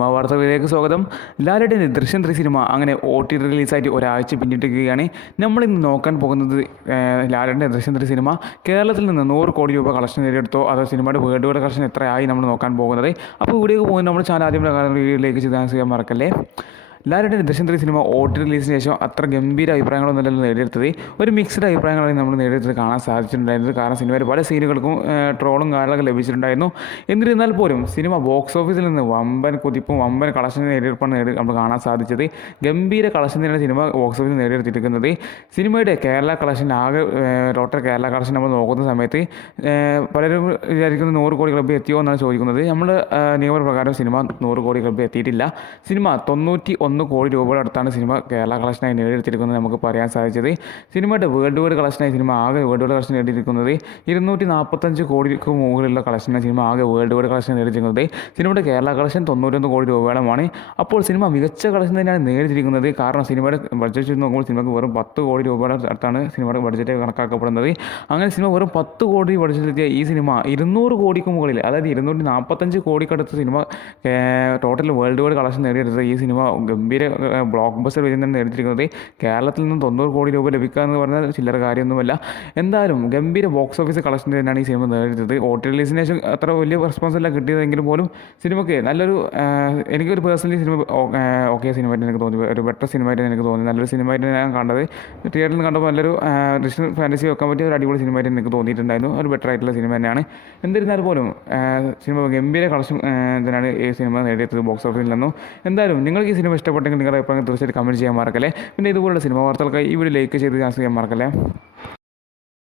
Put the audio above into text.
Cinema വാർത്തകളിലേക്ക് സ്വാഗതം. ലാലേട്ടൻ്റെ ദൃശ്യം 3 സിനിമ അങ്ങനെ OTT റിലീസായിട്ട് ഒരാഴ്ച പിന്നിട്ടിരിക്കുകയാണ്. നമ്മളിന്ന് നോക്കാൻ പോകുന്നത് ലാലേട്ടൻ്റെ ദൃശ്യം 3 സിനിമ കേരളത്തിൽ നിന്ന് 100 കോടി രൂപ കളക്ഷൻ നേടിയെടുത്തോ അതോ സിനിമയുടെ വേൾഡ് വൈഡ് കളക്ഷൻ എത്രയായി നമ്മൾ നോക്കാൻ പോകുന്നത്. അപ്പോൾ വീഡിയോ പോകുന്നത് നമ്മുടെ ചാനൽ ആദ്യം വീഡിയോയിലേക്ക് ചെയ്യാൻ മറക്കല്ലേ. ലാലേട്ടൻ്റെ ദൃശ്യം 3 സിനിമ OTT റിലീസിന് ശേഷം അത്ര ഗംഭീര അഭിപ്രായങ്ങളൊന്നുമല്ലല്ലോ നേടിയെടുത്തത്. ഒരു മിക്സ്ഡ് അഭിപ്രായങ്ങളാണ് നമ്മൾ നേടിയെടുത്തത് കാണാൻ സാധിച്ചിട്ടുണ്ടായിരുന്നത്. കാരണം സിനിമയുടെ പല സീനുകൾക്കും ട്രോളും കാര്യങ്ങളൊക്കെ ലഭിച്ചിട്ടുണ്ടായിരുന്നു. എന്നിരുന്നാൽ പോലും സിനിമ ബോക്സ് ഓഫീസിൽ നിന്ന് വമ്പൻ കുതിപ്പും വമ്പൻ കളക്ഷൻ നേടിയെടുപ്പാണ് നമ്മൾ കാണാൻ സാധിച്ചത്. ഗംഭീര കളക്ഷൻ തന്നെയാണ് സിനിമ ബോക്സ് ഓഫീസിൽ നേടിയെടുത്തിരിക്കുന്നത്. സിനിമയുടെ കേരള കളക്ഷൻ ആകെ ടോട്ടൽ കേരള കളക്ഷൻ നമ്മൾ നോക്കുന്ന സമയത്ത് പലരും വിചാരിക്കുന്നത് 100 കോടി ക്ലബ്ബ് എത്തിയോ എന്നാണ് ചോദിക്കുന്നത്. നമ്മുടെ നിയമപ്രകാരം സിനിമ 100 കോടി ക്ലബ്ബ് എത്തിയിട്ടില്ല. സിനിമ 91 കോടി രൂപയുടെ അടുത്താണ് സിനിമ കേരള കളക്ഷനായി നേടിയെടുത്തിരിക്കുന്നത് നമുക്ക് പറയാൻ സാധിച്ചത്. സിനിമയുടെ വേൾഡ് വൈഡ് കളക്ഷനായി സിനിമ ആകെ വേൾഡ് വൈഡ് കളക്ഷൻ നേടിയിരിക്കുന്നത് 245 കോടിക്ക് മുകളിലുള്ള കളക്ഷനാണ് സിനിമ ആകെ വേൾഡ് വൈഡ് കളക്ഷൻ നേടിയിരിക്കുന്നത്. സിനിമയുടെ കേരള കളക്ഷൻ 91 കോടി രൂപയോളമാണ്. അപ്പോൾ സിനിമ മികച്ച കളക്ഷൻ തന്നെയാണ് നേടിയിരിക്കുന്നത്. കാരണം സിനിമയുടെ ബഡ്ജറ്റ് നോക്കുമ്പോൾ സിനിമയ്ക്ക് വെറും 10 കോടി രൂപയുടെ അടുത്താണ് സിനിമയുടെ ബഡ്ജറ്റ് കണക്കാക്കപ്പെടുന്നത്. അങ്ങനെ സിനിമ വെറും 10 കോടി ബഡ്ജറ്റിലെത്തിയ ഈ സിനിമ 200 കോടിക്ക് മുകളിൽ, അതായത് 245 കോടിക്കടുത്ത് cinema total worldwide collection നേടിയെടുത്തത് ഈ സിനിമ ഗംഭീര ബ്ലോക്ക് ബസ്റ്റർ വിജയം തന്നെ നേടിയിരിക്കുന്നത്. കേരളത്തിൽ നിന്ന് 90 കോടി രൂപ ലഭിക്കുക എന്ന് പറഞ്ഞാൽ ചില്ലറ കാര്യമൊന്നുമല്ല. എന്തായാലും ഗംഭീര ബോക്സ് ഓഫീസ് കളക്ഷൻ തന്നെയാണ് ഈ സിനിമ നേടിയത്. OTT റിലീസിന് ശേഷം അത്ര വലിയ റെസ്പോൺസ് അല്ല കിട്ടിയതെങ്കിലും പോലും സിനിമയ്ക്ക് നല്ലൊരു, എനിക്കൊരു പേഴ്സണലി സിനിമ ഓക്കെ സിനിമയായിട്ട് എനിക്ക് തോന്നി, ഒരു ബെറ്റർ സിനിമയായിട്ട് എനിക്ക് തോന്നി. നല്ലൊരു സിനിമയായിട്ട് ഞാൻ കണ്ടത്. തിയേറ്ററിൽ നിന്ന് കണ്ടപ്പോൾ നല്ലൊരു ഡിജിറ്റൽ ഫാൻറ്റസി വെക്കാൻ പറ്റിയ ഒരു അടിപൊളി സിനിമയായിട്ട് എനിക്ക് തോന്നിയിട്ടുണ്ടായിരുന്നു. ഒരു ബെറ്റർ ആയിട്ടുള്ള സിനിമ തന്നെയാണ്. എന്നിരുന്നാൽ പോലും സിനിമ ഗംഭീര കളക്ഷൻ തന്നെയാണ് ഈ സിനിമ നേടിയെടുത്തത് ബോക്സ് ഓഫീസിൽ നിന്നും. എന്തായാലും നിങ്ങൾക്ക് ഈ സിനിമ ഇഷ്ടപ്പെട്ടെങ്കിൽ നിങ്ങളുടെ അഭിപ്രായം തീർച്ചയായിട്ടും കമൻറ്റ് ചെയ്യാൻ മറക്കല്ലേ. പിന്നെ ഇതുപോലുള്ള സിനിമ വാർത്തകൾക്കായി ഈ വീഡിയോ ലൈക്ക് ചെയ്ത് ചാൻസ് ചെയ്യാൻ മറക്കല്ലേ.